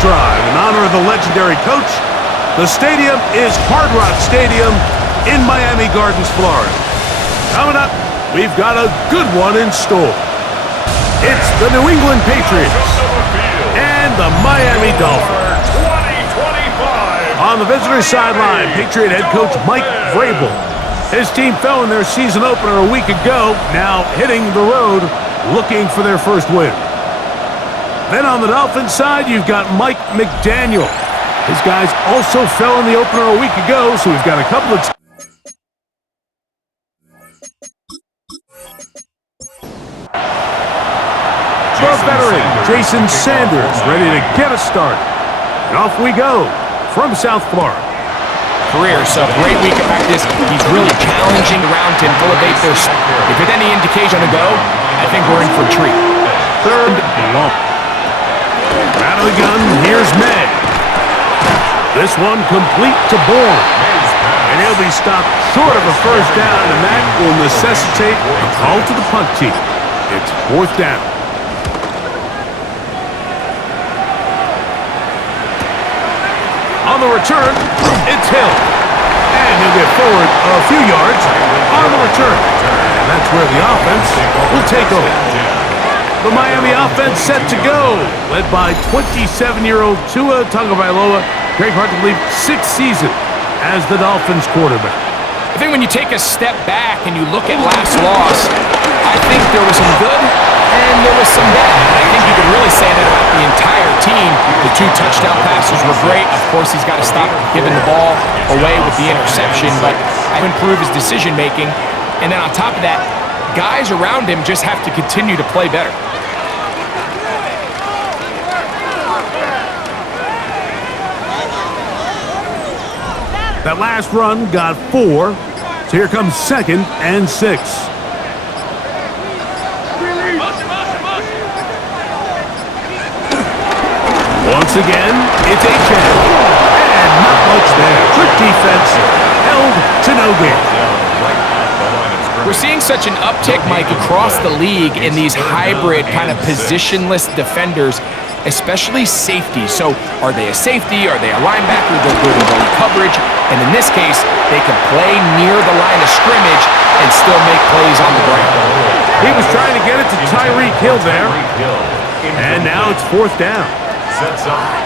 drive in honor of the legendary coach. The stadium is Hard Rock Stadium in Miami Gardens, Florida. Coming up, we've got a good one in store. It's the New England Patriots and the Miami Dolphins. On the visitor sideline, Patriot head coach Mike Vrabel. His team fell in their season opener a week ago, now hitting the road, looking for their first win. Then on the Dolphins side, you've got Mike McDaniel. His guys also fell in the opener a week ago, so we've got a couple of... Club veteran Jason Sanders ready to get us started. And off we go from South Florida. Career, so great week of practice. He's really challenging around to elevate their... If it's any indication to go, I think we're in for a treat. Third and long. Out of the gun, here's May. This one complete to Bourne. And he'll be stopped short of a first down, and that will necessitate a call to the punt team. It's fourth down. On the return, it's Hill. And he'll get forward a few yards on the return. And that's where the offense will take over. The Miami offense set to go, led by 27-year-old Tua Tagovailoa. Greg, hard to believe, sixth season as the Dolphins quarterback. I think when you take a step back and you look at last loss, I think there was some good and there was some bad. I think you could really say that about the entire team. The 2 touchdown passes were great. Of course, he's got to stop giving the ball away with the interception, but I improve his decision-making. And then on top of that, guys around him just have to continue to play better. That last run got 4, so here comes 2nd and 6. Once again, it's Achane. And not much there. Good defense, held to no gain. We're seeing such an uptick, Mike, across the league in these hybrid kind of positionless defenders, especially safety. So are they a safety? Are they a linebacker? They're good in zone coverage. And in this case, they can play near the line of scrimmage and still make plays on the ground. He was trying to get it to Tyreek Hill there. And now it's fourth down.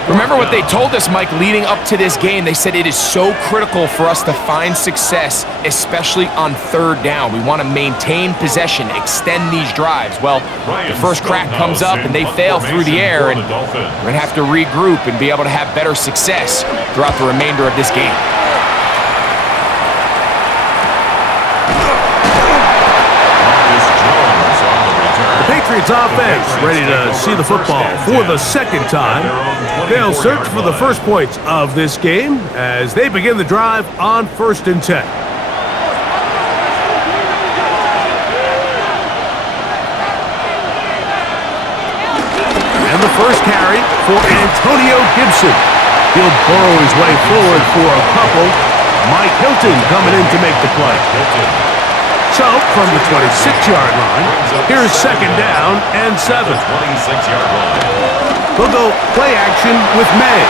Remember what they told us, Mike, leading up to this game. They said it is so critical for us to find success, especially on third down. We want to maintain possession, extend these drives. Well, the first crack comes up and they fail through the air, and we're going to have to regroup and be able to have better success throughout the remainder of this game. Patriots offense ready to see the football for the second time. They'll search for the first points of this game as they begin the drive on 1st and 10. And the first carry for Antonio Gibson. He'll burrow his way forward for a couple. Mike Hilton coming in to make the play. So, from the 26-yard line, here's 2nd down and 7. They'll go play action with May.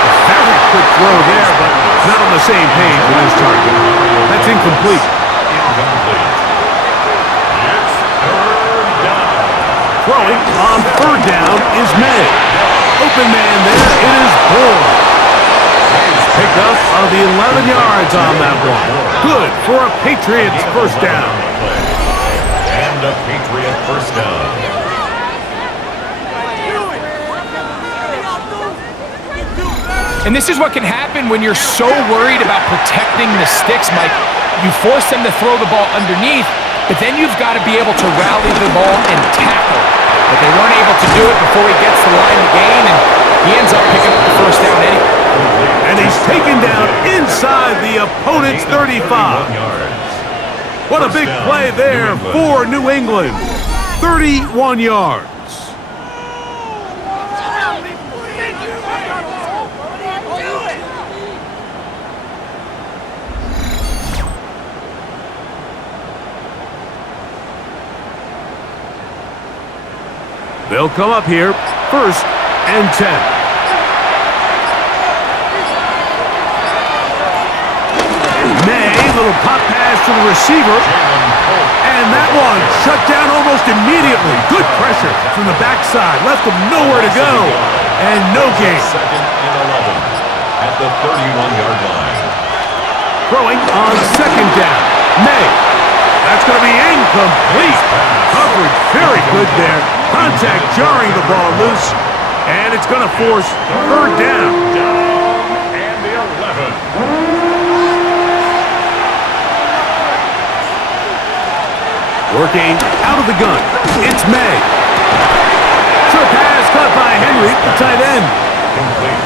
A very quick throw there, but not on the same page with his target. That's incomplete. Throwing on 3rd down is May. Open man there, it is Bourne. Pick up of the 11 yards on that one. Good for a Patriots first down. And a Patriot first down. And this is what can happen when you're so worried about protecting the sticks, Mike. You force them to throw the ball underneath, but then you've got to be able to rally the ball and tackle. But they weren't able to do it before he gets the line to gain, and he ends up picking up the first down anyway. And he's taken down inside the opponent's 35. What a big play there for New England. 31 yards. They'll come up here. First and 10. May, little pop pass to the receiver. And that one shut down almost immediately. Good pressure from the backside. Left him nowhere to go. And no gain. Second and 11 at the 31-yard line. Throwing on second down. May. That's going to be incomplete. Coverage very good there. Contact jarring the ball loose. And it's going to force third down. Down and the 11. Working out of the gun. It's May. Short pass caught by Henry, the tight end.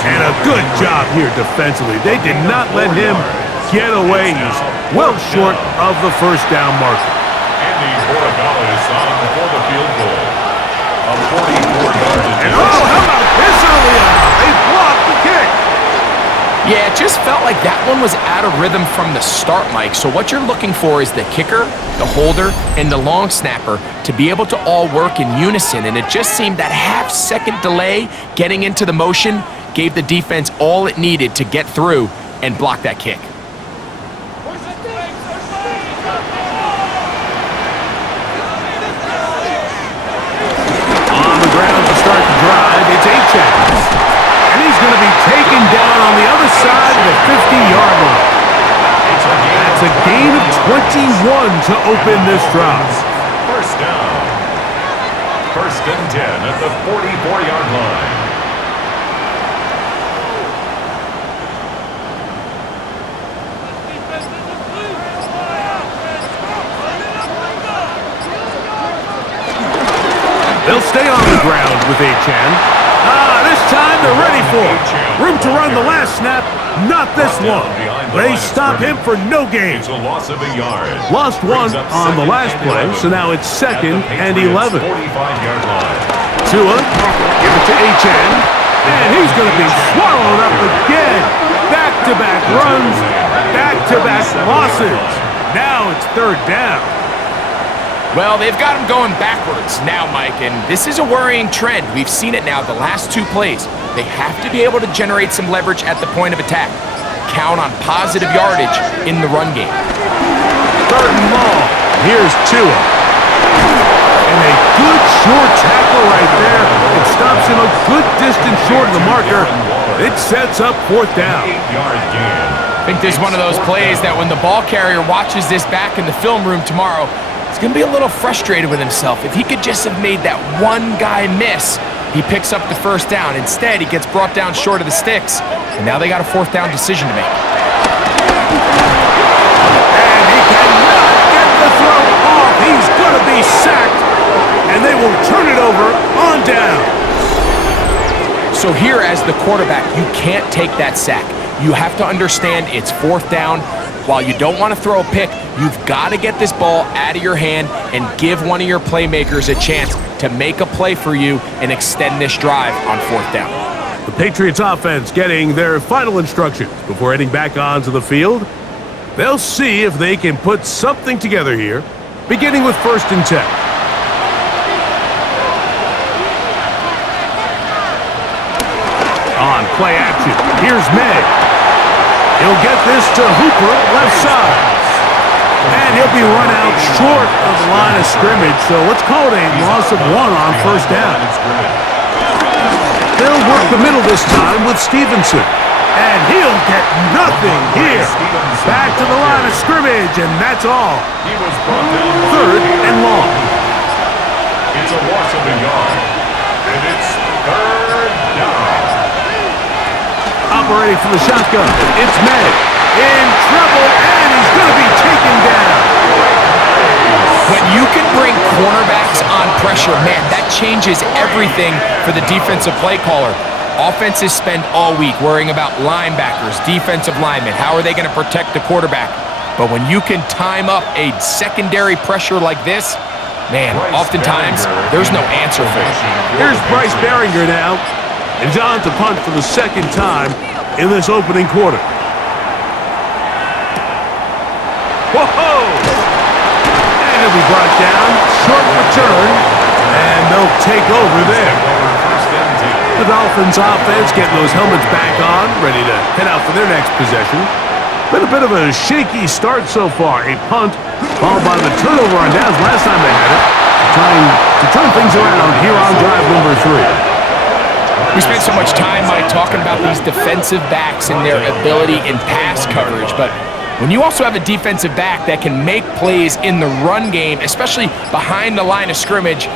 And a good job here defensively. They did not let him get away. He's well short of the first down marker. Andy Borregales on for the field goal. A 44-yard And oh, how about this early on? They blocked the kick. Yeah, it just felt like that one was out of rhythm from the start, Mike. So what you're looking for is the kicker, the holder, and the long snapper to be able to all work in unison. And it just seemed that half-second delay getting into the motion gave the defense all it needed to get through and block that kick. On the ground to start the drive, it's Achane. And he's going to be taken down on the other side of the 50-yard line. That's a gain of 21 to open this drive. First down. First and 10 at the 44-yard line. They'll stay on the ground with Achane. This time they're ready for it. Room to run the last snap, not this one. They stop him for no gain. It's a loss of a yard. Lost one on the last play, so now it's second and 11. 45-yard line. Tua, give it to Achane, and he's going to be swallowed up again. Back-to-back runs, back-to-back losses. Now it's third down. Well, they've got him going backwards now, Mike, and this is a worrying trend. We've seen it now the last two plays. They have to be able to generate some leverage at the point of attack. Count on positive yardage in the run game. Third and long. Here's Tua. And a good short tackle right there. It stops him a good distance short of the marker. It sets up fourth down. 8-yard gain. I think this is one of those plays that when the ball carrier watches this back in the film room tomorrow, he's going to be a little frustrated with himself. If he could just have made that one guy miss, he picks up the first down. Instead, he gets brought down short of the sticks, and now they got a fourth down decision to make. And he cannot get the throw off. He's going to be sacked, and they will turn it over on down. So here as the quarterback, you can't take that sack. You have to understand it's fourth down. While you don't want to throw a pick, you've got to get this ball out of your hand and give one of your playmakers a chance to make a play for you and extend this drive on fourth down. The Patriots offense getting their final instructions before heading back onto the field. They'll see if they can put something together here, beginning with first and 10. On play action, here's May. He'll get this to Hooper, left side. And he'll be run out short of the line of scrimmage, so let's call it a loss of one on first down. They'll work the middle this time with Stevenson. And he'll get nothing here. Back to the line of scrimmage, and that's all. He was brought down. Third and long. It's a loss of a yard. And it's third down. Operating from the shotgun, it's May. In trouble, and he's going to be taken down. When you can bring cornerbacks on pressure, man, that changes everything for the defensive play caller. Offenses spend all week worrying about linebackers, defensive linemen. How are they going to protect the quarterback? But when you can time up a secondary pressure like this, man, oftentimes there's no answer for it. Here's Bryce Behringer now. And John to punt for the second time in this opening quarter. Whoa! And he'll be brought down. Short return. And they'll take over there. The Dolphins offense getting those helmets back on, ready to head out for their next possession. Been a bit of a shaky start so far. A punt, followed by the turnover on downs last time they had it. Trying to turn things around here on drive number 3. We spent so much time, Mike, talking about these defensive backs and their ability in pass coverage, but when you also have a defensive back that can make plays in the run game, especially behind the line of scrimmage,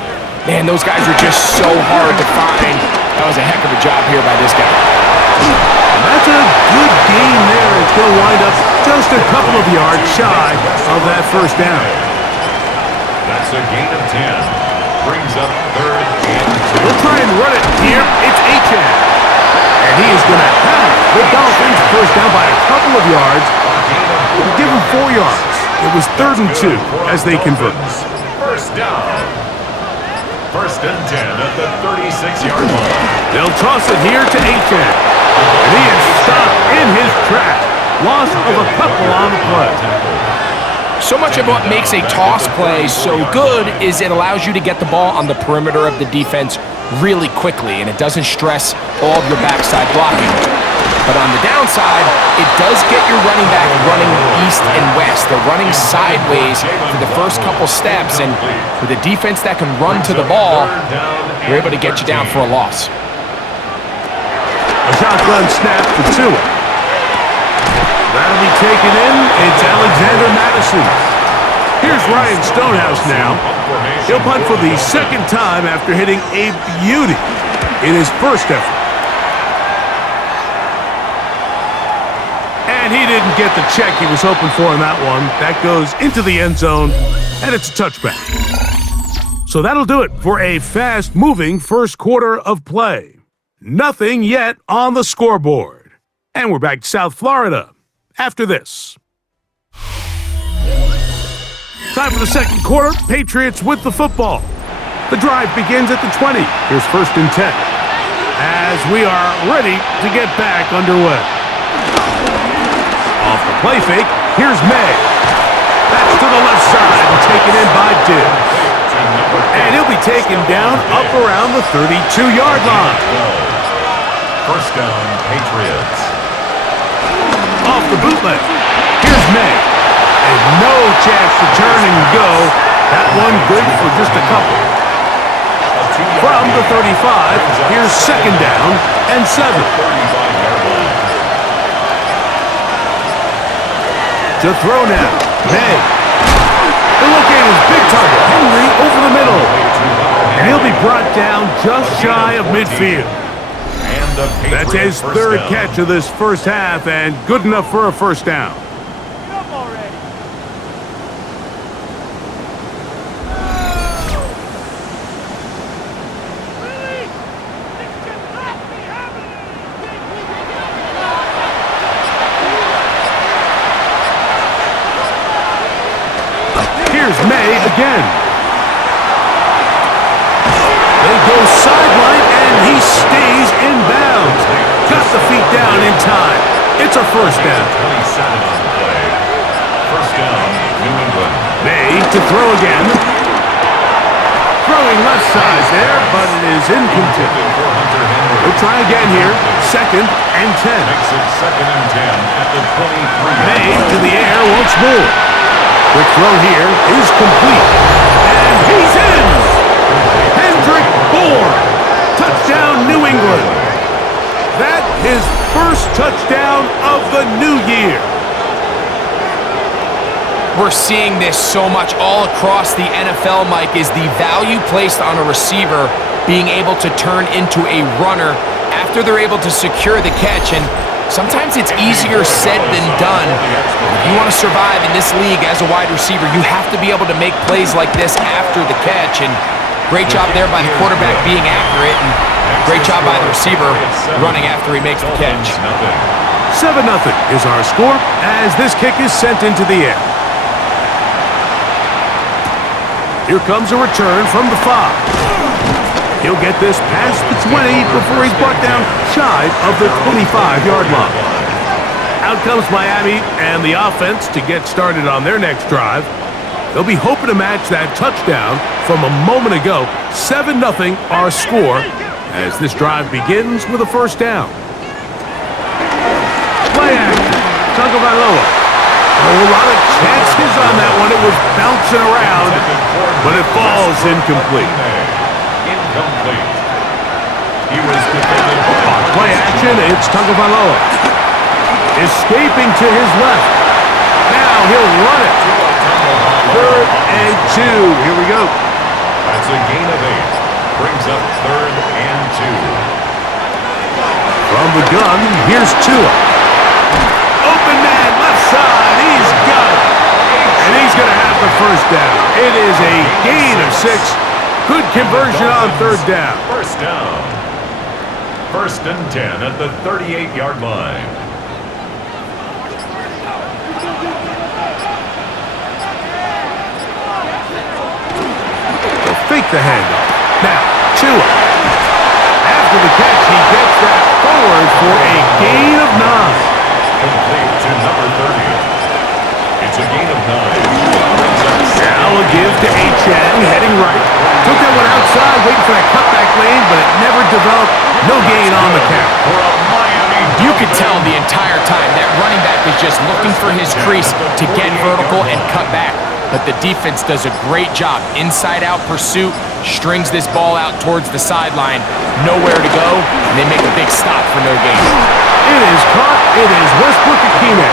man, those guys are just so hard to find. That was a heck of a job here by this guy. That's a good game there. It's going to wind up just a couple of yards shy of that first down. That's a gain of 10. Brings up 3rd and 2. We'll try and run it here. It's Achan. And he is going to have the Dolphins first down by a couple of yards. We'll give him 4 yards. It was 3rd and 2 as they convert. First down. 1st and 10 at the 36-yard line. They'll toss it here to Achan. And he is stopped in his tracks. Loss of a couple on the play. So much of what makes a toss play so good is it allows you to get the ball on the perimeter of the defense really quickly, and it doesn't stress all of your backside blocking. But on the downside, it does get your running back running east and west. They're running sideways for the first couple steps, and with a defense that can run to the ball, they're able to get you down for a loss. A shotgun snap for Tua. That'll be taken in. It's Alexander Madison. Here's Ryan Stonehouse now. He'll punt for the 2nd time after hitting a beauty in his first effort. And he didn't get the check he was hoping for in that one. That goes into the end zone, and it's a touchback. So that'll do it for a fast-moving first quarter of play. Nothing yet on the scoreboard. And we're back to South Florida after this. Time for the second quarter. Patriots with the football. The drive begins at the 20. Here's 1st and 10. As we are ready to get back underway. Off the play fake, here's May. That's to the left side and taken in by Dibbs. And he'll be taken down up around the 32-yard line. First down, Patriots. Off the bootleg, here's May. And no chance to turn and go. That one good for just a couple. From the 35, here's 2nd down and 7. To throw now, May. They'll locate his big target, Henry, over the middle. And he'll be brought down just shy of midfield. That's his 3rd catch of this first half, and good enough for a first down. Here's May again. They go sideline, and he stays in bounds. Got the feet down in time. It's a first down. 27 on the play. First down, New England. May to throw again. Throwing left side there, but it is incomplete. We'll try again here. 2nd and 10. Makes it 2nd and 10 at the 23. May to the air once more. Quick throw here is complete. And he's in! Hendrick Bourne. Touchdown, New England. That his first touchdown of the new year. We're seeing this so much all across the NFL, Mike, is the value placed on a receiver being able to turn into a runner after they're able to secure the catch. And sometimes it's easier said than done. If you want to survive in this league as a wide receiver, you have to be able to make plays like this after the catch. And great job there by the quarterback being accurate, and great job by the receiver running after he makes the catch. 7-0 is our score as this kick is sent into the air. Here comes a return from the 5. He'll get this past the 20 before he's brought down shy of the 25-yard line. Out comes Miami and the offense to get started on their next drive. They'll be hoping to match that touchdown from a moment ago. 7-0 our score as this drive begins with a first down. Play action. Tagovailoa. A lot of chances on that one. It was bouncing around, but it falls incomplete. Incomplete. He was defended. On play action, it's Tagovailoa. Escaping to his left. Now he'll run it. 3rd and 2. Here we go. That's a gain of 8. Brings up 3rd and 2. From the gun, here's Tua. Open man, left side. He's got it. And he's going to have the first down. It is a gain of 6. Good conversion on 3rd down. First down. 1st and 10 at the 38-yard line. Fake the handoff. Now, Tua. After the catch, he gets that forward for a gain of 9. Complete to number 30. It's a gain of 9. Now a give to Achane, heading right. Took that one outside, waiting for that cutback lane, but it never developed. No gain on the count. You could tell the entire time that running back is just looking for his crease to get vertical and cut back. But the defense does a great job. Inside-out pursuit, strings this ball out towards the sideline. Nowhere to go, and they make a big stop for no gain. It is caught. It is Westbrook-Ikhine.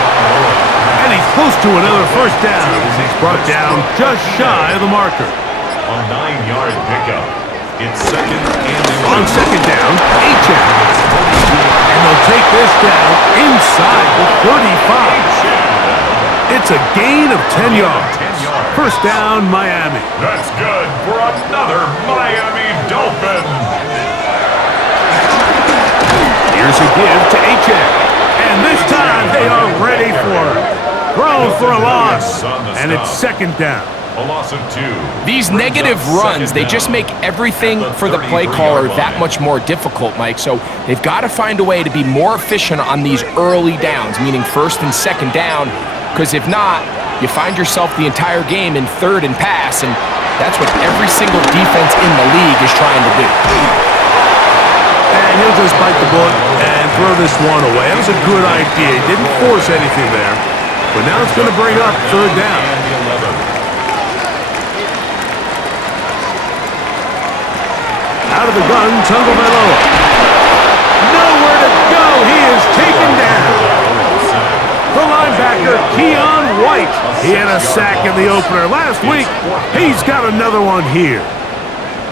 And he's close to another first down as he's brought down just shy of the marker. A 9-yard pickup. It's 2nd and 2. On 2nd down, Achane. And they'll take this down inside the 35. It's a gain of 10 yards. First down, Miami. That's good for another Miami Dolphin. Here's a give to Achane. And this time they are ready for it. Thrown for a loss. And it's 2nd down. A loss of 2. These negative runs, they just make everything for the play caller that much more difficult, Mike. So they've got to find a way to be more efficient on these early downs, meaning 1st and 2nd down. Because if not, you find yourself the entire game in 3rd and pass, and that's what every single defense in the league is trying to do. And he'll just bite the bullet and throw this one away. That was a good idea. He didn't force anything there. But now it's going to bring up 3rd down. Out of the gun, Tagovailoa. Nowhere to go. He is taken down. The linebacker, Keon White. He had a sack in the opener last week. He's got another one here.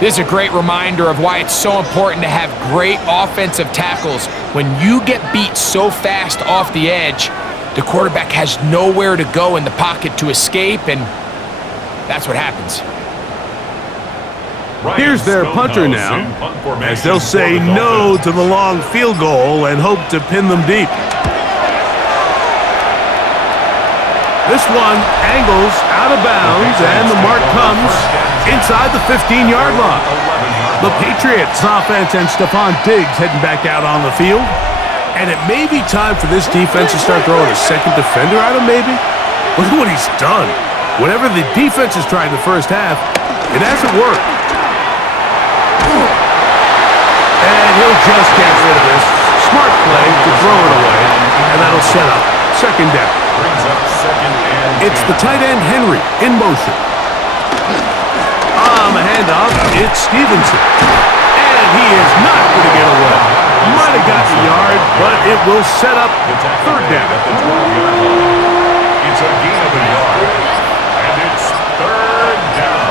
This is a great reminder of why it's so important to have great offensive tackles. When you get beat so fast off the edge, the quarterback has nowhere to go in the pocket to escape, and that's what happens. Here's their punter now, as they'll say no to the long field goal and hope to pin them deep. This one angles out of bounds, and the mark comes inside the 15-yard line. The Patriots offense and Stephon Diggs heading back out on the field. And it may be time for this defense to start throwing a second defender at him, maybe. Look at what he's done. Whatever the defense has tried in the first half, it hasn't worked. And he'll just get rid of this. Smart play to throw it away, and that'll set up 2nd down. Brings up 2nd and 2. It's the tight end, Henry, in motion. On the handoff, it's Stevenson. And he is not going to get away. Might have got the yard, but it will set up 3rd down. At the 12-yard line. It's a gain of a yard. And it's 3rd down.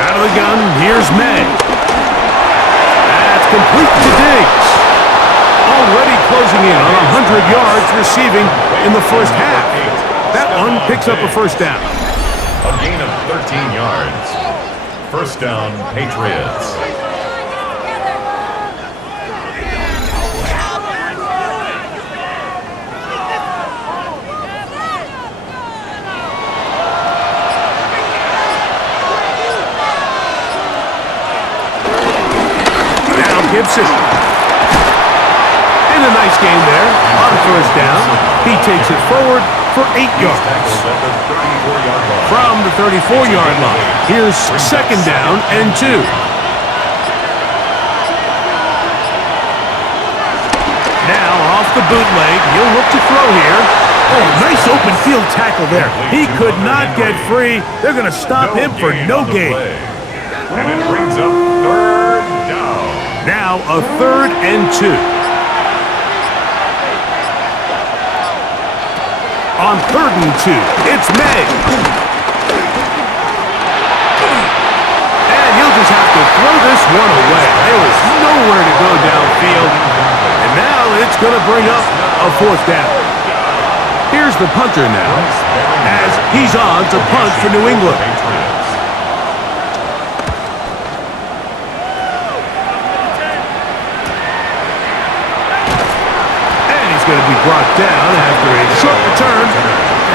Out of the gun, here's May. That's complete to Diggs. Already closing in on 100 yards receiving in the first half. That one picks up a first down. A gain of 13 yards. First down, Patriots. Gibson. And a nice game there on 1st down. He takes it forward for 8 yards. From the 34-yard line, here's second down and 2. Now off the bootleg, he'll look to throw here. Oh, nice open field tackle there. He could not get free. They're going to stop him for no gain. And it brings up third down. Now a 3rd and 2. On 3rd and 2, it's May. And he'll just have to throw this one away. There was nowhere to go downfield. And now it's going to bring up a 4th down. Here's the punter now, as he's on to punt for New England. And he's going to be brought down after a short return,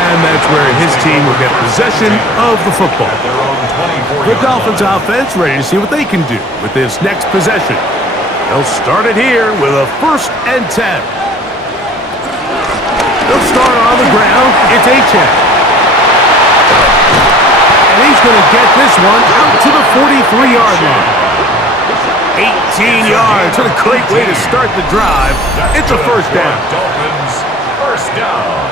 and that's where his team will get possession of the football. The Dolphins offense ready to see what they can do with this next possession. They'll start it here with a 1st and 10. They'll start on the ground. It's Achane. And he's going to get this one out to the 43-yard line. 18 yards. What a great way to start the drive. It's a 1st down. Dolphins, 1st down.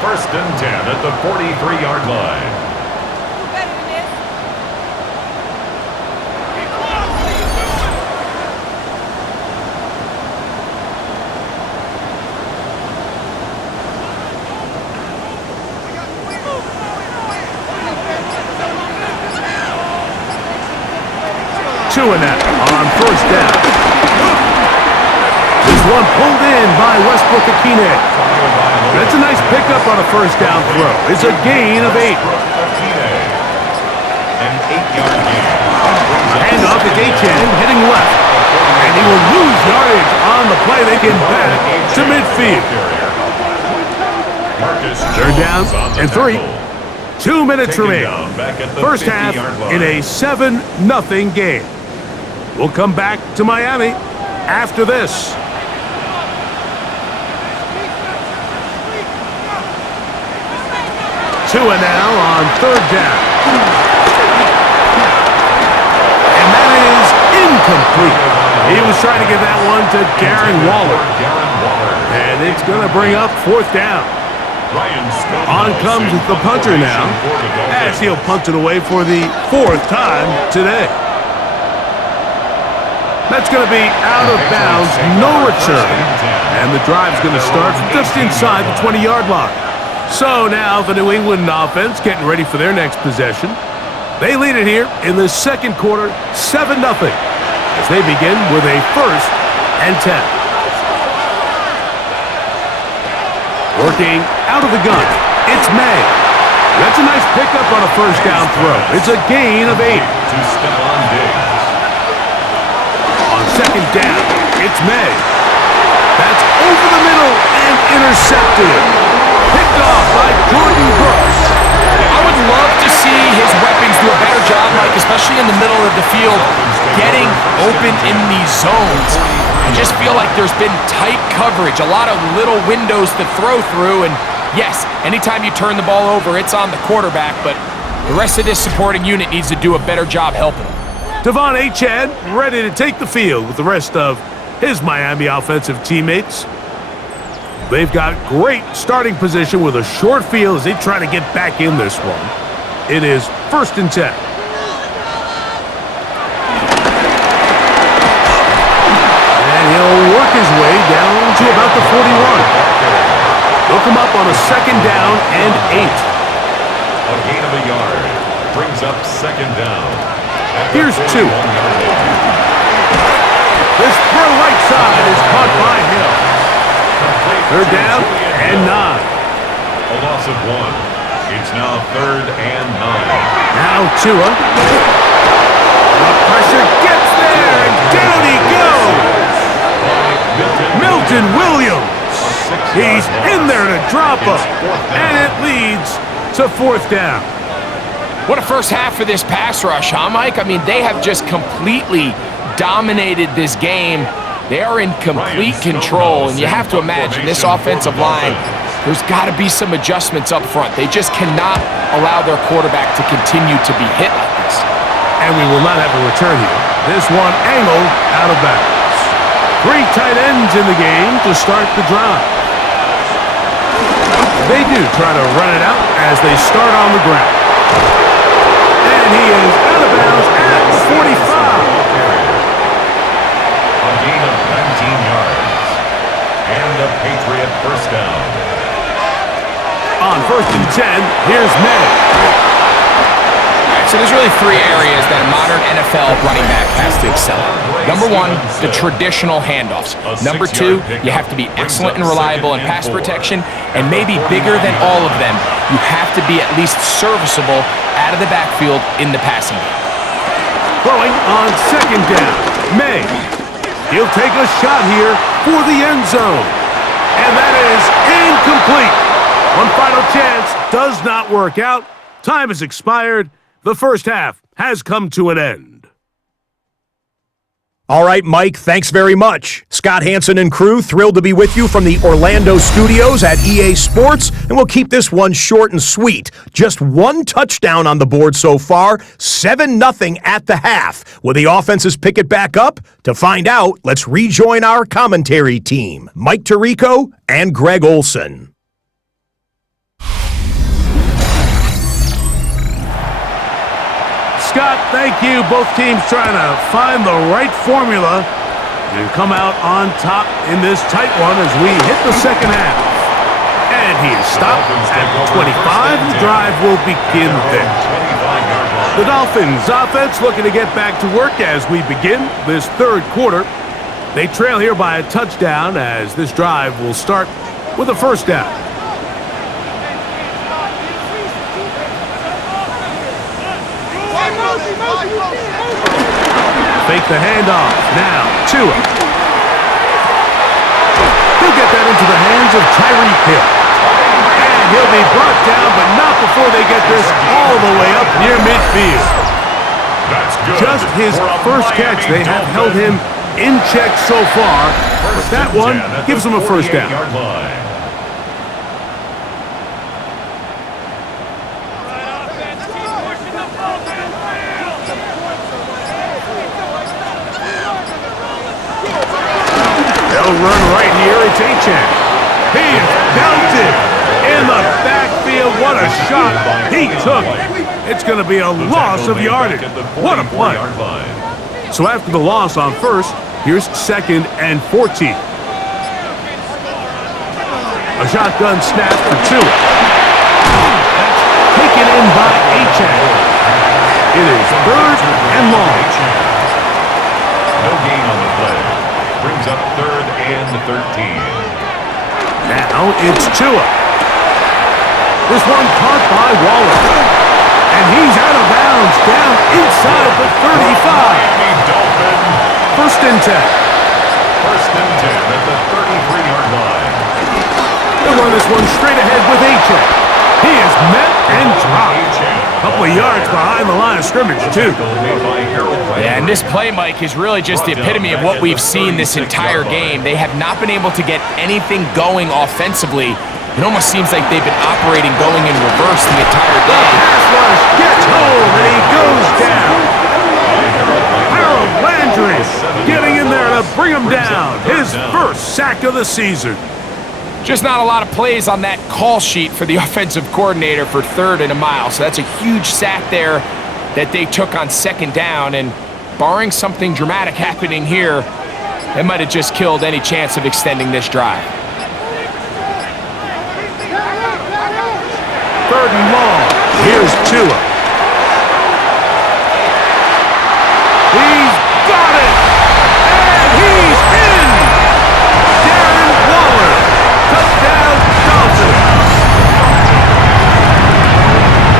1st and 10 at the 43-yard line. 2 and that on 1st down. This one pulled in by Westbrook Akine. That's a nice pickup on a 1st down throw. It's a gain of 8. An 8-yard gain. Handoff to Achane, heading left. And he will lose yardage on the play. They get back to midfield. 3rd down and 3. 2 minutes remaining. 1st half in a 7-0 game. We'll come back to Miami after this. 2 and now on 3rd down. And that is incomplete. He was trying to get that one to Darren Waller. And it's going to bring up 4th down. On comes the punter now, as he'll punt it away for the 4th time today. That's going to be out of bounds, no return. And the drive's going to start just inside the 20-yard line. So now the New England offense getting ready for their next possession. They lead it here in the 2nd quarter, 7-0, as they begin with a 1st and 10. Working out of the gun, it's May. That's a nice pickup on a 1st down throw. It's a gain of 8. On 2nd down, it's May. That's over the middle and intercepted. Picked off by Jordan Brooks. I would love to see his weapons do a better job, Mike, especially in the middle of the field, getting open in these zones. I just feel like there's been tight coverage, a lot of little windows to throw through, and yes, anytime you turn the ball over, it's on the quarterback, but the rest of this supporting unit needs to do a better job helping him. Devon Achane ready to take the field with the rest of his Miami offensive teammates. They've got great starting position with a short field as they try to get back in this one. It is 1st and 10. And he'll work his way down to about the 41. They'll come up on a 2nd down and 8. A gain of a yard brings up 2nd down. Here's 2. This far right side is caught by Hill. 3rd down and 9. A loss of 1. It's now 3rd and 9. Now Tua. The pressure gets there, and down he goes. Milton Williams. He's in there to drop him, and it leads to 4th down. What a first half for this pass rush, huh, Mike? I mean, they have just completely dominated this game. They are in complete control, and you have to imagine this offensive line there's got to be some adjustments up front. They just cannot allow their quarterback to continue to be hit like this. And we will not have a return here. This one angled out of bounds. 3 tight ends in the game to start the drive. They do try to run it out as they start on the ground. And he is out of bounds at 45. A gain of 19 yards. And a Patriot first down. On 1st and 10, here's May. So there's really 3 areas that a modern NFL running back has to excel at. Number 1, the traditional handoffs. Number 2, you have to be excellent and reliable in pass protection. And maybe bigger than all of them, you have to be at least serviceable out of the backfield in the passing game. Throwing on 2nd down, May. He'll take a shot here for the end zone. And that is incomplete. One final chance does not work out. Time has expired. The first half has come to an end. All right, Mike, thanks very much. Scott Hansen and crew, thrilled to be with you from the Orlando studios at EA Sports, and we'll keep this one short and sweet. Just 1 touchdown on the board so far, 7-0 at the half. Will the offenses pick it back up? To find out, let's rejoin our commentary team, Mike Tirico and Greg Olson. Scott, thank you. Both teams trying to find the right formula and come out on top in this tight one as we hit the second half. And he is stopped at 25. The drive will begin there. The Dolphins offense looking to get back to work as we begin this 3rd quarter. They trail here by a touchdown as this drive will start with a first down. Fake the handoff. Now, Tua. He'll get that into the hands of Tyreek Hill. And he'll be brought down, but not before they get this all the way up near midfield. That's good. Just his first catch. They have held him in check so far, but that one gives him a first down. They'll run right here. It's Achane. He is belted in the backfield. What a shot he took. It's going to be a loss of yardage. What a play. So after the loss on 1st, here's 2nd and 14. A shotgun snap for Tua. That's taken in by Achane. It is 3rd and long. No gain on the play. Brings up 3rd and 13. Now it's Tua. This one caught by Waller. And he's out of bounds down inside the 35. First and 10. First and 10 at the 33-yard line. They'll run this one straight ahead with Achane. He is met and dropped. A couple of yards behind the line of scrimmage, too. Yeah, and this play, Mike, is really just the epitome of what we've seen this entire game. They have not been able to get anything going offensively. It almost seems like they've been operating going in reverse the entire The game. pass rush gets home, and he goes down. Harold Landry getting in there to bring him down. His first sack of the season. Just not a lot of plays on that call sheet for the offensive coordinator for 3rd and a mile. So that's a huge sack there that they took on 2nd down. And barring something dramatic happening here, it might have just killed any chance of extending this drive. 3rd and long. Here's Tua. He's got it! And he's in! Darren Waller. Touchdown, Dolphins.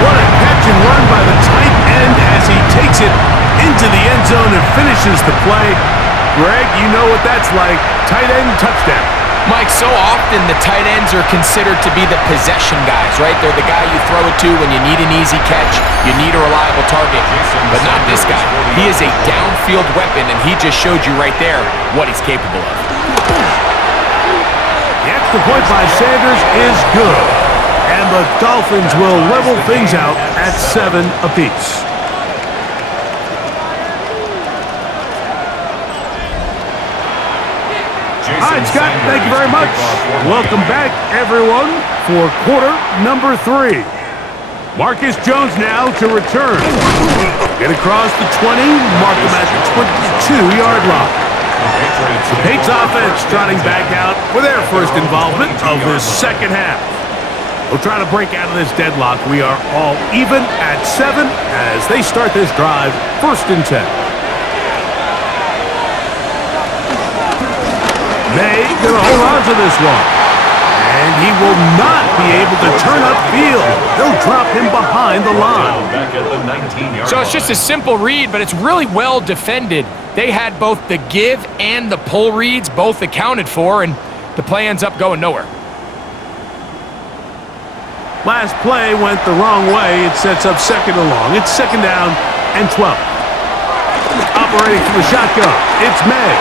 What a catch and run by the tight end as he takes it into the end zone and finishes the play. Greg, you know what that's like. Tight end touchdown. Mike, so often the tight ends are considered to be the possession guys, right? They're the guy you throw it to when you need an easy catch, you need a reliable target, but not this guy. He is a downfield weapon, and he just showed you right there what he's capable of. The extra extra point by Sanders is good. And the Dolphins will level things out at 7 apiece. All right, Scott, thank you very much. Welcome back, everyone, for quarter number 3. Marcus Jones now to return. Get across the 20, mark him at the 22-yard line. The Patriots offense trotting back out for their first involvement of this second half. We'll try to break out of this deadlock. We are all even at 7 as they start this drive, 1st and 10. May gonna hold on to this one. And he will not be able to turn upfield. They'll drop him behind the line. So it's just a simple read, but it's really well defended. They had both the give and the pull reads both accounted for, and the play ends up going nowhere. Last play went the wrong way. It sets up 2nd and long. It's 2nd down and 12. Operating from the shotgun, it's May.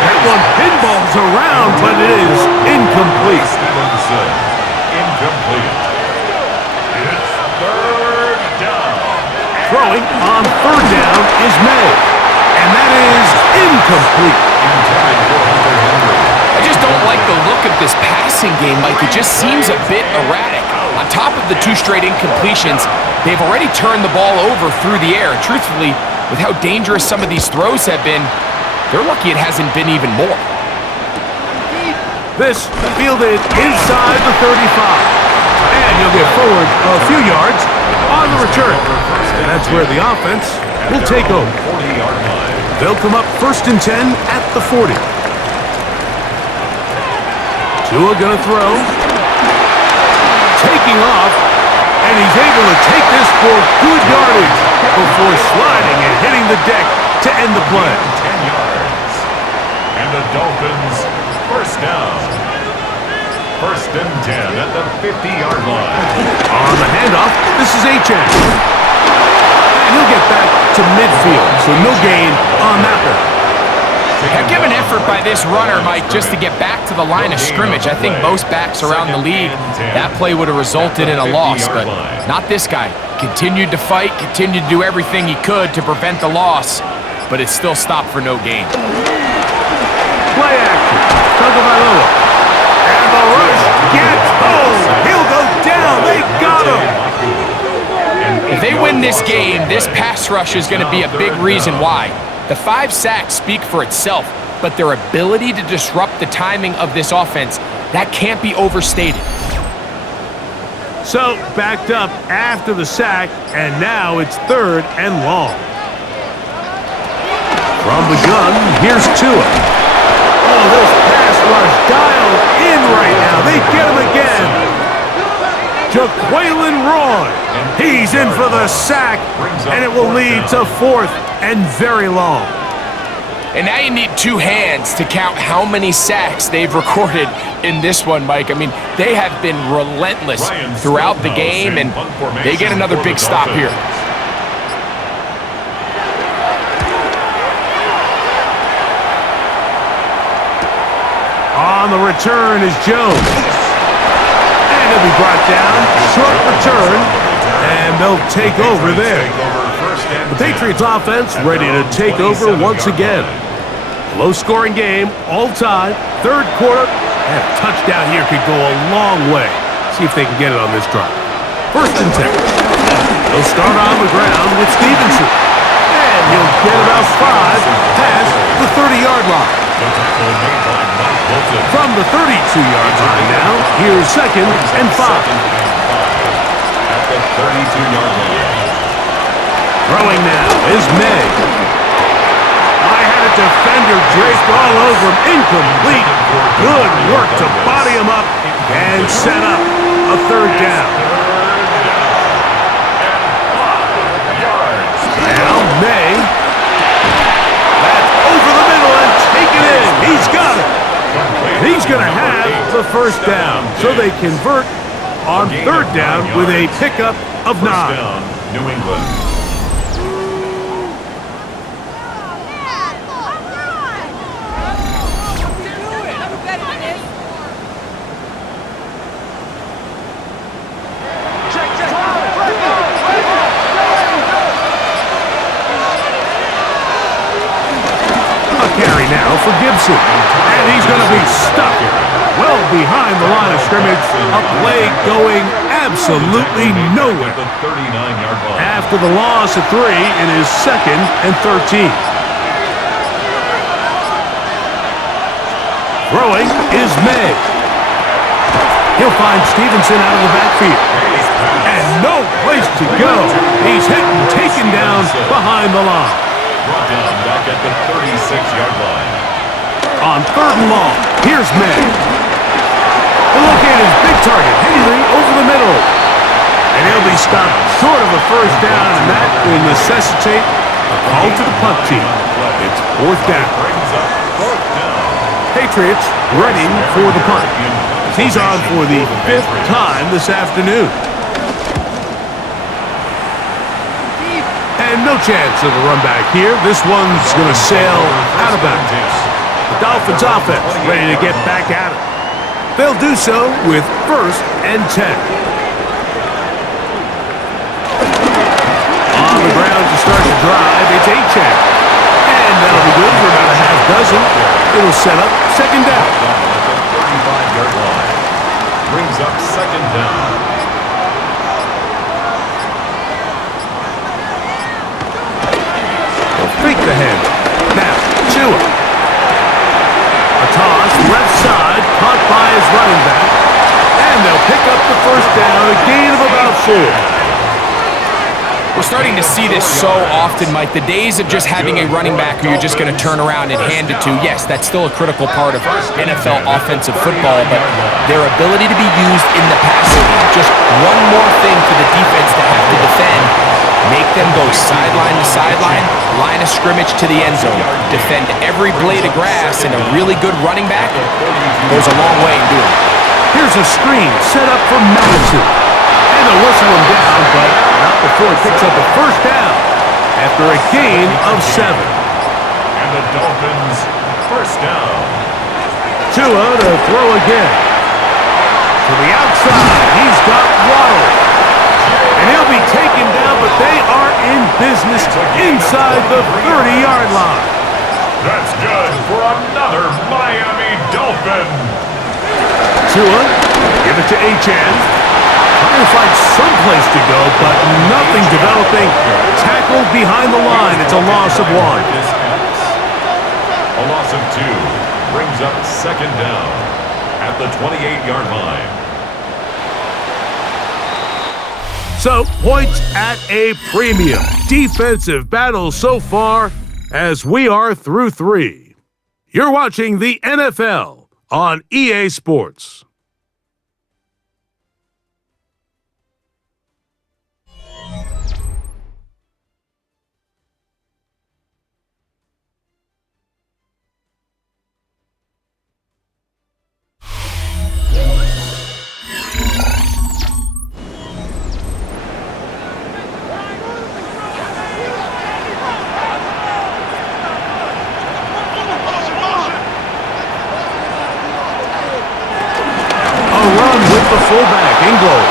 That one pinballs around, but it is incomplete. Incomplete. It's 3rd down. Throwing on 3rd down is May. And that is incomplete. I just don't like the look of this passing game, Mike. It just seems a bit erratic. On top of the 2 straight incompletions, they've already turned the ball over through the air. And truthfully, with how dangerous some of these throws have been, they're lucky it hasn't been even more. This fielded inside the 35. And he'll get forward a few yards on the return. And that's where the offense will take over. They'll come up 1st and 10 at the 40. Tua gonna throw. Taking off. And he's able to take this for good yardage before sliding and hitting the deck to end the play. 10 yards. And the Dolphins, 1st down. 1st and 10 at the 50-yard line. On the handoff, this is Achane. And he'll get back to midfield, so no gain on that one. Now, give an effort by this runner, Mike, just to get back to the line of scrimmage. I think most backs around the league, that play would have resulted in a loss, but not this guy. Continued to fight, continued to do everything he could to prevent the loss, but it still stopped for no gain. Play action. Tagovailoa. And the rush gets home. He'll go down. They got him. If they win this game, this pass rush is going to be a big reason why. The 5 sacks speak for itself, but their ability to disrupt the timing of this offense, that can't be overstated. So, backed up after the sack, and now it's 3rd and long. From the gun, here's Tua. Oh, this pass rush dialed in right now. They get him again. Jaquelin Roy. He's in for the sack, and it will lead to 4th and very long. And now you need 2 hands to count how many sacks they've recorded in this one, Mike. I mean, they have been relentless throughout the game, and they get another big stop here. On the return is Jones. And he'll be brought down. Short return. And they'll take over there. The Patriots offense ready to take over once again. Low-scoring game, all time, 3rd quarter. And a touchdown here could go a long way. See if they can get it on this drive. 1st and 10. They'll start on the ground with Stevenson. And he'll get about 5 past the 30-yard line. From the 32-yard line now, here's 2nd and 5. At the 32-yard line. Throwing now is May. I had a defender draped all over him. Incomplete. Good work to body him up and set up a 3rd down. Now May. That's over the middle and taken in. He's got it. He's going to have the 1st down. So they convert on 3rd down with a pickup of 9. First down, New England. Johnson. And he's going to be stuck well behind the line of scrimmage. A play going absolutely nowhere. The 39-yard line. After the loss of 3, it is 2nd and 13. Throwing is May. He'll find Stevenson out of the backfield. And no place to go. He's hit and taken down behind the line. Brought down back at the 36-yard line. On 3rd and long, here's May. The look at his big target, Henry, over the middle. And he'll be stopped short of a first down, and that will necessitate a call to the punt team. It's 4th down. Brings up 4th down. Patriots ready for the punt. He's on for the 5th time this afternoon. And no chance of a run back here. This one's going to sail out of bounds. The Dolphins offense ready to get back at it. They'll do so with 1st and 10. On the ground to start the drive, it's Achane. And that'll be good for about a half dozen. It'll set up 2nd down. At the 35-yard line. Brings up 2nd down. They'll fake the hand. Now, Tua. A toss, left side, caught by his running back. And they'll pick up the 1st down, a gain of about 4. We're starting to see this so often, Mike. The days of just having a running back who you're just going to turn around and hand it to, yes, that's still a critical part of NFL offensive football, but their ability to be used in the passing game, just one more thing for the defense to have to defend, make them go sideline to sideline, line of scrimmage to the end zone, defend every blade of grass, and a really good running back goes a long way in doing it. Here's a screen set up for Madison. And they'll whistle him down, but not before he picks up a 1st down after a gain of 7. And the Dolphins 1st down. Tua to throw again. To the outside, he's got Waddle. And he'll be taken down, but they are in business inside the 30-yard line. That's good for another Miami Dolphin. Tua, give it to Achane. Trying to find some place to go, but nothing developing. Tackled behind the line. It's a loss of 1. A loss of 2 brings up 2nd down at the 28-yard line. So, points at a premium. Defensive battle so far as we are through 3. You're watching the NFL on EA Sports. The fullback, Inglow.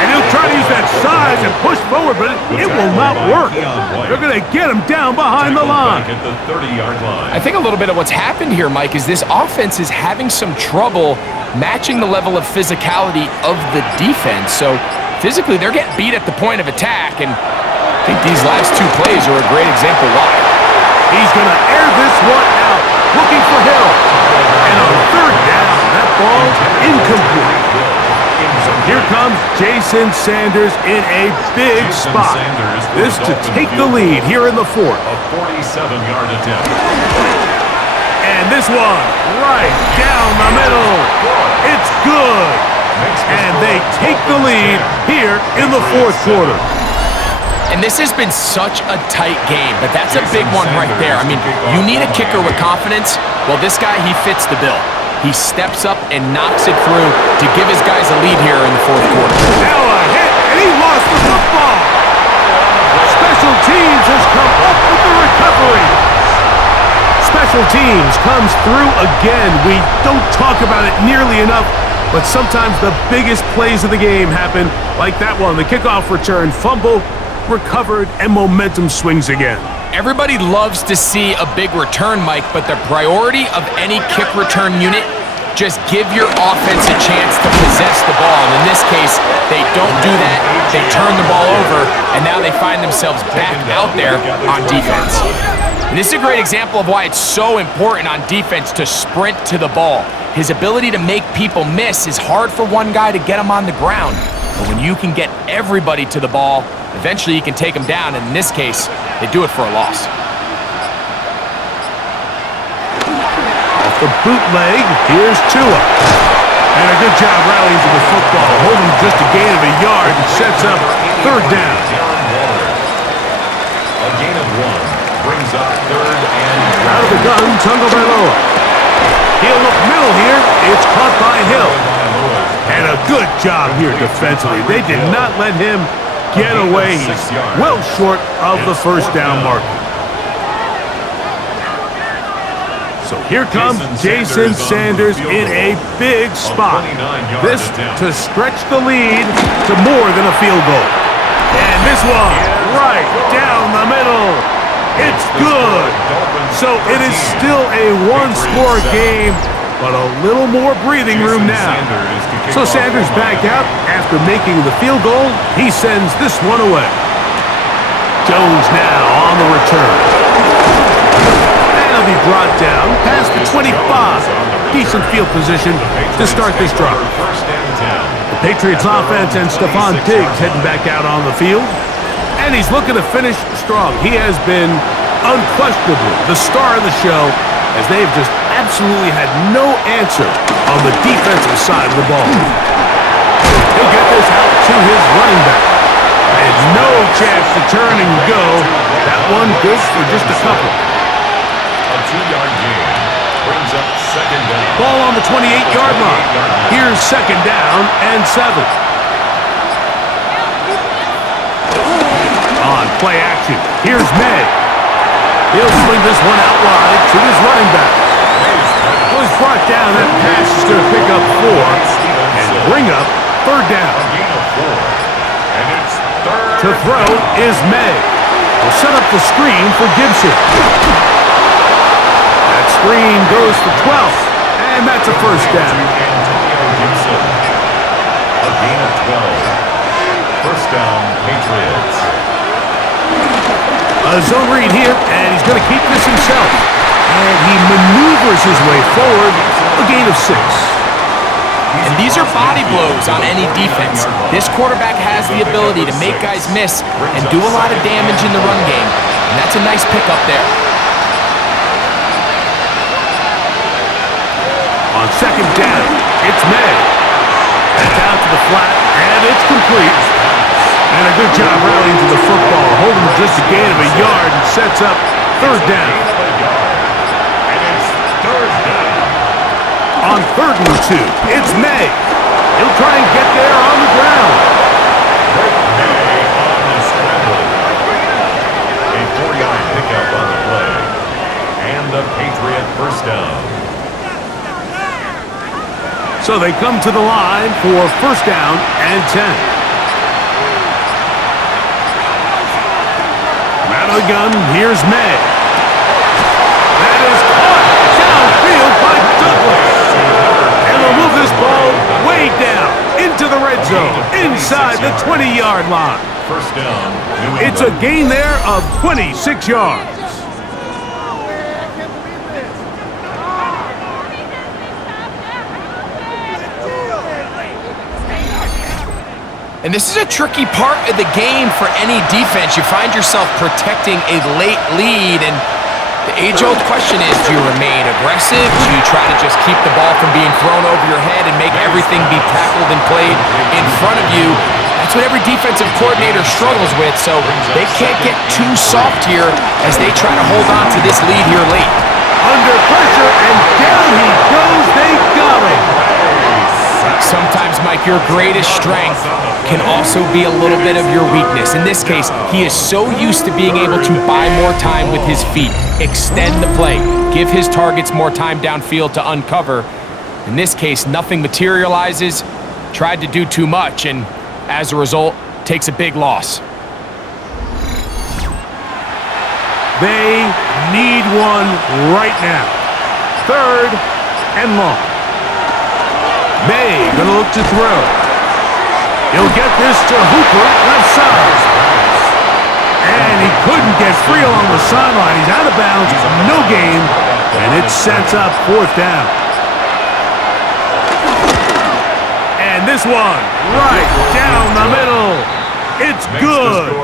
And he'll try to use that size and push forward, but it will not work. They're going to get him down behind the line. At the 30-yard line. I think a little bit of what's happened here, Mike, is this offense is having some trouble matching the level of physicality of the defense. So physically, they're getting beat at the point of attack, and I think these last 2 plays are a great example why. He's going to air this one out, looking for Hill. And on 3rd down, that ball incomplete. Here comes Jason Sanders in a big spot. This to take the lead here in the 4th. A 47-yard attempt. And this one right down the middle. It's good. And they take the lead here in the 4th quarter. And this has been such a tight game, but that's a big one right there. I mean, you need a kicker with confidence. Well, this guy, he fits the bill. He steps up and knocks it through to give his guys a lead here in the 4th quarter. Now a hit, and he lost the football. Special teams has come up with the recovery. Special teams comes through again. We don't talk about it nearly enough, but sometimes the biggest plays of the game happen like that one. The kickoff return, fumble, recovered, and momentum swings again. Everybody loves to see a big return, Mike, but the priority of any kick return unit, just give your offense a chance to possess the ball. And in this case, they don't do that. They turn the ball over, and now they find themselves back out there on defense. And this is a great example of why it's so important on defense to sprint to the ball. His ability to make people miss is hard for one guy to get him on the ground. But when you can get everybody to the ball, eventually you can take them down, and in this case, they do it for a loss. Off the bootleg, here's Tua. And a good job rallying to the football, holding just a gain of a yard and sets up third down. A gain of 1 brings up third and out of the gun, Tagovailoa. He'll look middle here. It's caught by Hill. And a good job here defensively. They did not let him get away. He's well short of the first down marker. So here comes Jason Sanders in a big spot. This to stretch the lead to more than a field goal. And this one right down the middle. It's good. So it is still a one-score game, but a little more breathing room now. So Sanders back out after making the field goal. He sends this one away. Jones now on the return. And he'll be brought down past the 25. Decent field position to start this drive. The Patriots offense and Stephon Diggs heading back out on the field. And he's looking to finish strong. He has been unquestionably the star of the show, as they've just absolutely had no answer on the defensive side of the ball. He'll get this out to his running back. And no chance to turn and go. That one goes for just a couple. A 2-yard gain brings up second down. Ball on the 28-yard line. Here's second down and 7. On play action, here's May. He'll swing this one out wide to his running back. Well, he's brought down. That pass is going to pick up 4 and bring up third down. To throw is May. He'll set up the screen for Gibson. That screen goes for 12, and that's a first down. A gain of 12. First down, Patriots. A zone read here, and he's going to keep this himself. And he maneuvers his way forward, a gain of 6. And these are body blows on any defense. This quarterback has the ability to make guys miss and do a lot of damage in the run game. And that's a nice pickup there. On second down, it's May. That's out to the flat, and it's complete. And a good job rallying to the football, holding just a gain of a yard and sets up third down. And it's third down. On 3rd and 2, it's May. He'll try and get there on the ground. May on the scramble. A 4-yard pickup on the play. And the Patriot first down. So they come to the line for first down and 10. Out of the gun, here's May. That is caught downfield by Douglas. And they'll move this ball way down into the red zone, inside the 20-yard line. First down, New England. It's a gain there of 26 yards. And this is a tricky part of the game for any defense. You find yourself protecting a late lead, and the age-old question is, do you remain aggressive? Do you try to just keep the ball from being thrown over your head and make everything be tackled and played in front of you? That's what every defensive coordinator struggles with, so they can't get too soft here as they try to hold on to this lead here late. Under pressure, and down he goes. They got him. Sometimes, Mike, your greatest strength can also be a little bit of your weakness. In this case, he is so used to being able to buy more time with his feet, extend the play, give his targets more time downfield to uncover. In this case, nothing materializes, tried to do too much, and as a result, takes a big loss. They need one right now. 3rd and long. May gonna look to throw. He'll get this to Hooper, left side. And he couldn't get free along the sideline. He's out of bounds, no gain, and it sets up 4th down. And this one, right down the middle. It's good.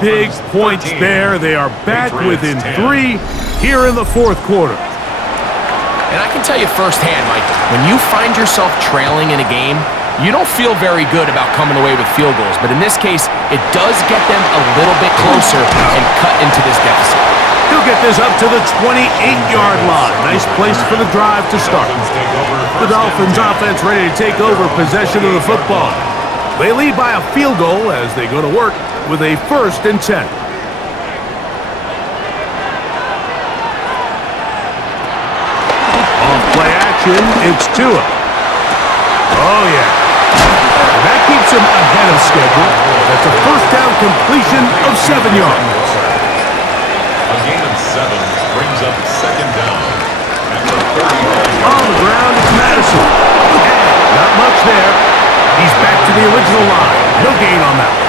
Big points there. They are back within 3 here in the 4th quarter. And I can tell you firsthand, Mike, when you find yourself trailing in a game, you don't feel very good about coming away with field goals. But in this case, it does get them a little bit closer and cut into this deficit. He'll get this up to the 28-yard line. Nice place for the drive to start. The Dolphins offense ready to take over possession of the football. They lead by a field goal as they go to work with a 1st and 10. Off play action, it's Tua. Oh, yeah. And that keeps him ahead of schedule. That's a 1st down completion of 7 yards. A gain of 7 brings up 2nd down at the 39. On the ground, it's Madison. And not much there. He's back to the original line. No gain on that one.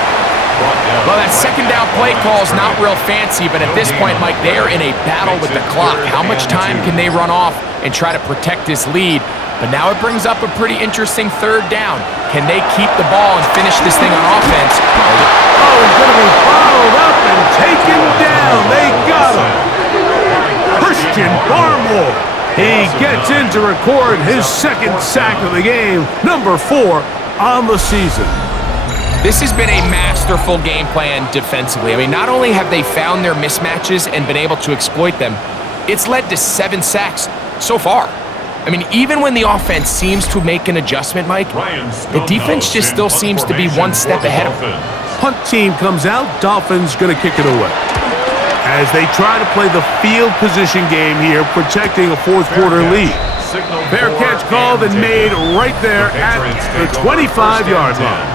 Well, that 2nd down play call is not real fancy, but at this point, Mike, they are in a battle with the clock. How much time can they run off and try to protect this lead? But now it brings up a pretty interesting 3rd down. Can they keep the ball and finish this thing on offense? Oh, he's going to be followed up and taken down. They got him. Christian Barmore. He gets in to record his 2nd sack of the game, number 4 on the season. This has been a masterful game plan defensively. I mean, not only have they found their mismatches and been able to exploit them, it's led to 7 sacks so far. I mean, even when the offense seems to make an adjustment, Mike, the defense just still seems to be one step ahead of them. Punt team comes out. Dolphins going to kick it away. As they try to play the field position game here, protecting a 4th quarter lead. Fair catch called and made right there at the 25-yard line.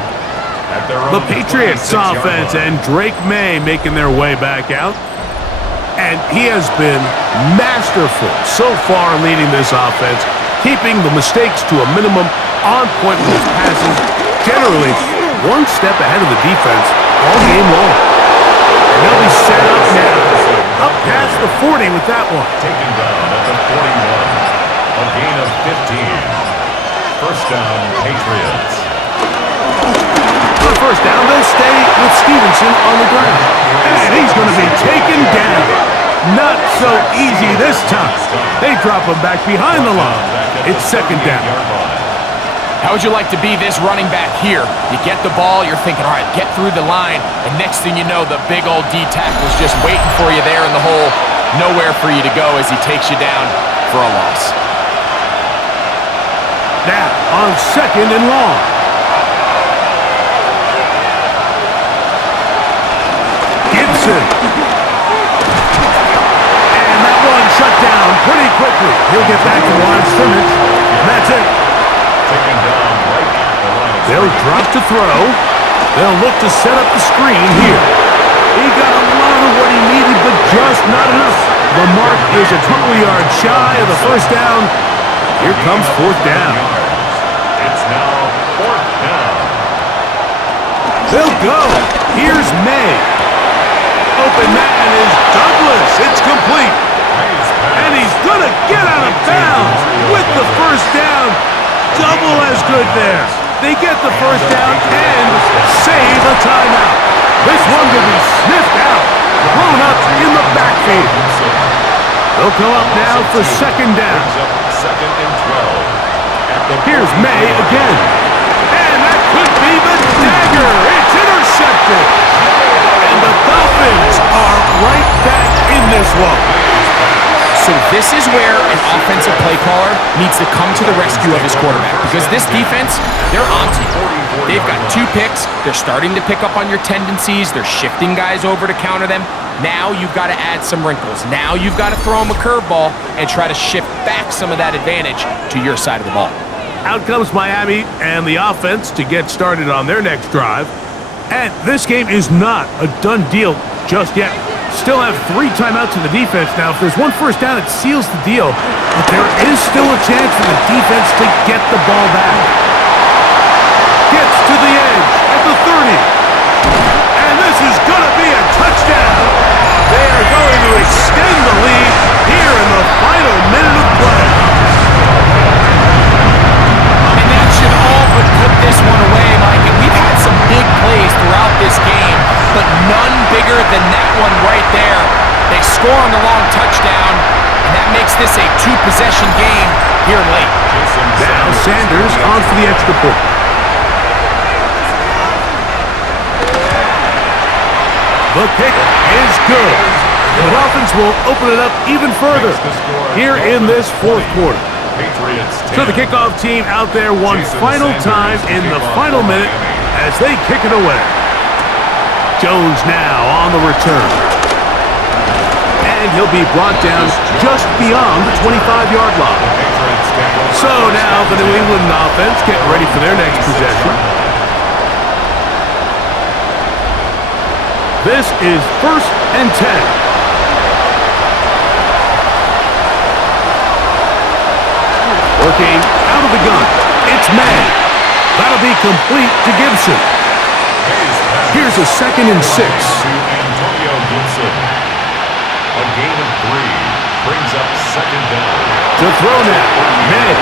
The Patriots offense and Drake May making their way back out. And he has been masterful so far leading this offense, keeping the mistakes to a minimum, on point with his passes, generally one step ahead of the defense all game long. And they'll be set up now, up past the 40 with that one. Taken down at the 41, a gain of 15. 1st down, Patriots. For the 1st down, they'll stay with Stevenson on the ground. And he's going to be taken down. Not so easy this time. They drop him back behind the line. It's 2nd down. How would you like to be this running back here? You get the ball, you're thinking, all right, get through the line, and next thing you know, the big old D tackle's just waiting for you there in the hole. Nowhere for you to go as he takes you down for a loss. Now, on 2nd and long. Gibson. And that one shut down pretty quickly. He'll get back to the line of scrimmage. And that's it. Taken down right at the line of They'll drop to throw. They'll look to set up the screen here. He got a lot of what he needed, but just not enough. The mark is a couple yards shy of the 1st down. Here comes 4th down. It's now 4th down. They'll go. Here's May. Open man is Douglas. It's complete. And he's going to get out of bounds with the 1st down. Double as good there. They get the 1st down and save a timeout. This one will be sniffed out, thrown up in the backfield. They'll come up now for 2nd down. 2nd and 12. Here's May again. And that could be the dagger. It's intercepted. And the Dolphins are right back in this one. So this is where an offensive play caller needs to come to the rescue of his quarterback, because this defense, they're onto you. They've got 2 picks. They're starting to pick up on your tendencies. They're shifting guys over to counter them. Now you've got to add some wrinkles. Now you've got to throw them a curveball and try to shift back some of that advantage to your side of the ball. Out comes Miami and the offense to get started on their next drive. And this game is not a done deal just yet. still have 3 timeouts to the defense now. If there's one first down, it seals the deal. But there is still a chance for the defense to get the ball back. Gets to the edge at the 30. And this is going to be a touchdown. They are going to extend the lead here in the final minute of play. And that should all but put this one away, Mike. And we've had some big plays throughout this game, but none bigger than that one right there. They score on the long touchdown, and that makes this a 2-possession game here late. Now Sanders on for the extra point. The kick is good. The Dolphins will open it up even further here in this fourth quarter. So the kickoff team out there one final time in the final minute as they kick it away. Jones now on the return. And he'll be brought down just beyond the 25-yard line. So now the New England offense getting ready for their next possession. This is 1st and 10. Working out of the gun. It's May. That'll be complete to Gibson. Here's a 2nd and 6. A gain of 3 brings up 2nd down. To throw now. May.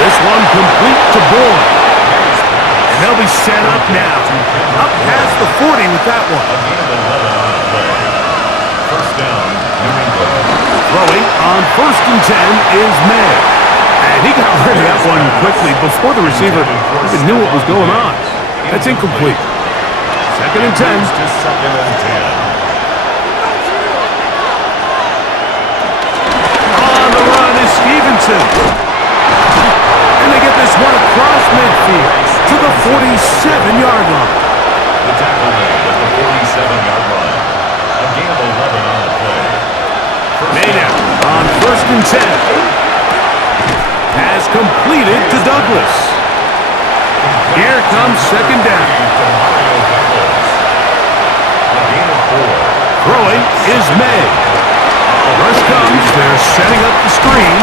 This one complete to Bourne. And they'll be set up now. Up past the 40 with that one. A gain of 11 on the play. 1st down, New England. Throwing on 1st and 10 is May. And he got rid of that one quickly before the receiver even knew what was going on. That's incomplete. 2nd and 10. To 2nd and 10. On the run is Stevenson. And they get this one across midfield to the 47-yard line. The tackle made at the 47-yard line. A gain of 11 on the play. May now on 1st and 10. Has completed to Douglas. Here comes 2nd down. A gain of 4. Throwing is May. Rush comes. They're setting up the screen.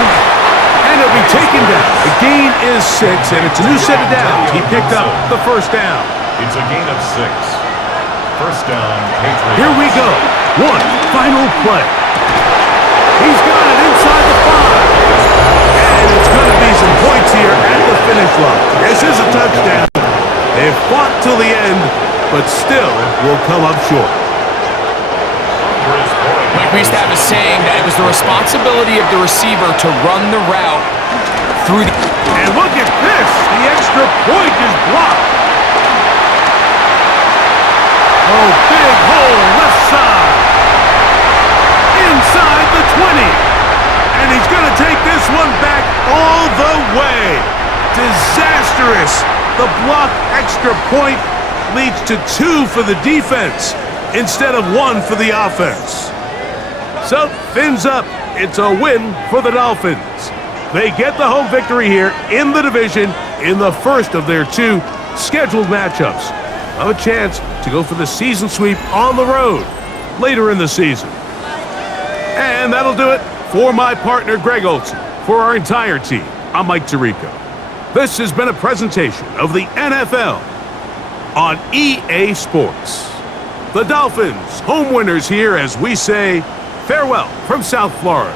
And it'll be taken down. The gain is 6, and it's a new set of downs. He picked up the 1st down. It's a gain of 6. 1st down, Patriots. Here we go. One final play. He's got it inside the 5. And it's going to be some points here at the finish line. This is a touchdown. They've fought till the end, but still will come up short. Like we used to have a saying that it was the responsibility of the receiver to run the route through the... And look at this. The extra point is blocked. Oh, big hole left side. Inside the 20. And he's going to take this one back all the way. Disastrous. The blocked extra point leads to 2 for the defense instead of 1 for the offense. So, fins up. It's a win for the Dolphins. They get the home victory here in the division in the first of their 2 scheduled matchups. Have a chance to go for the season sweep on the road later in the season. And that'll do it for my partner, Greg Olson. For our entire team, I'm Mike Tirico. This has been a presentation of the NFL on EA Sports. The Dolphins, home winners here as we say farewell from South Florida.